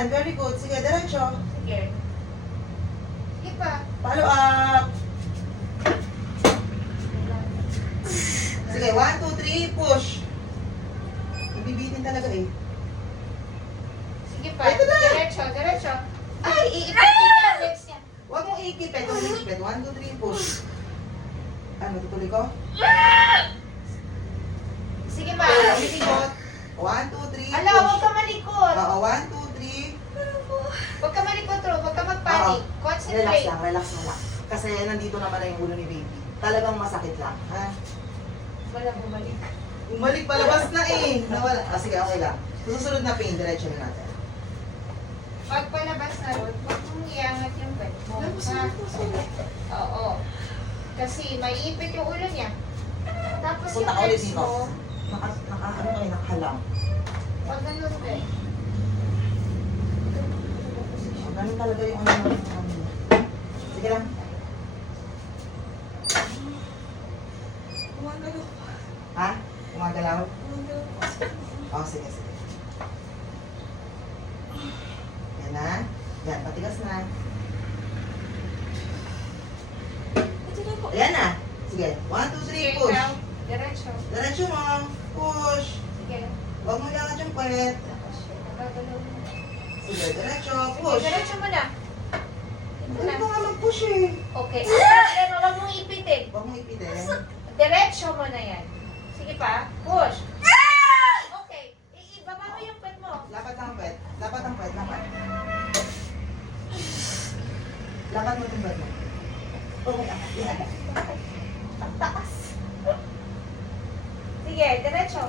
Yan, very good. Sige, diretso. Sige. Sige pa. Follow up. Sige, 1, 2, 3, push. Ibibitin talaga eh. Sige pa. Ito na. Diretso, diretso. Ay, iipitin niya. Legs niya. Huwag mong iikipit. Huwag mong iikipit. 1, 2, 3, push. Ano, tutuloy ko? Sige pa. Malikot. 1, 2, 3, Ala, huwag push. ka malikot. Oo, 1, 2, 3. Huwag ka malikot, Ro. Huwag ka magpanik. Relax Concentrate. lang, relax mo lang. Kasi nandito naman na yung ulo ni baby. Talagang masakit lang. Ha? Wala bumalik. Umalik, palabas na eh. Nawala. Ah, sige, okay lang. Susunod na pain, diretso na natin. Pag palabas na, Rod, huwag mong iangat yung bed mo. Ha? Oo. Kasi maiipit yung ulo niya. Tapos Punta yung ka ulit legs dito. mo, Ano kayo, nakahalang. pag ganun bed. Ganun talaga yung ano mo. Sige lang. Ha? Umagalaw? Oh, sige, sige. Yan na. Yan, patigas na. Ayan na. Sige. 1, 2, 3, push. Down. Diretso. Diretso mo. Push. Sige. Huwag mo ilangat yung puwet. Tapos yun, nagagalaw mo. Sige, diretso. Sige, Push. diretso mo na. Ito Hindi na. ko nga mag-push eh. Okay. Pero huwag mong ipitin. Huwag mo ipitin. Diretso mo na yan. Sige pa. Push. Okay. Ibaba mo yung pet mo. Lapat ang puwet. Lapat ang puwet. Lapat. Lapat mo yung puwet mo. Okay, yan. Taas. Sige, diretso.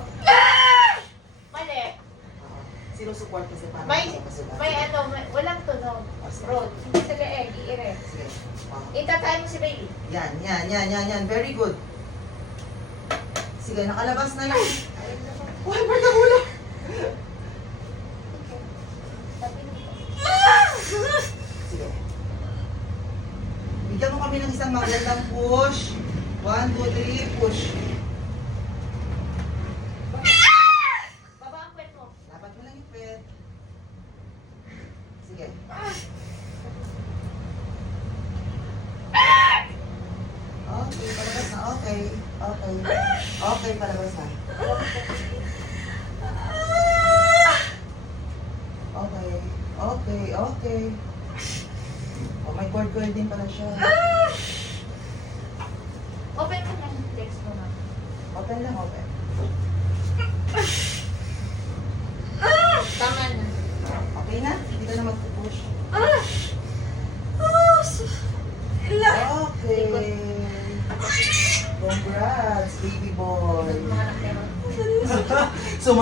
Mali. Sinusupport kasi para May, masugat. walang tunog. Road. Hindi sa leeg. I-ire. Sige. Wow. Itatay mo si baby. Yan. Very good. Sige, nakalabas na yun. Ayun na po. Uy, Berta, hula! Tabi mo. Sige. Bigyan mo kami ng isang magandang push. 1, 2, 3, push. Baba ang pet mo. Lapat mo lang yung pet. Sige. Okay, palabas na. Okay. Okay, palabas na. Okay. Oh, may cord coil din pala siya. Open mo na yung legs mo na. Open lang, open. Tama na. Okay na? Hindi ka na mag-push. Okay. Congrats, baby boy. Mga nakero. So,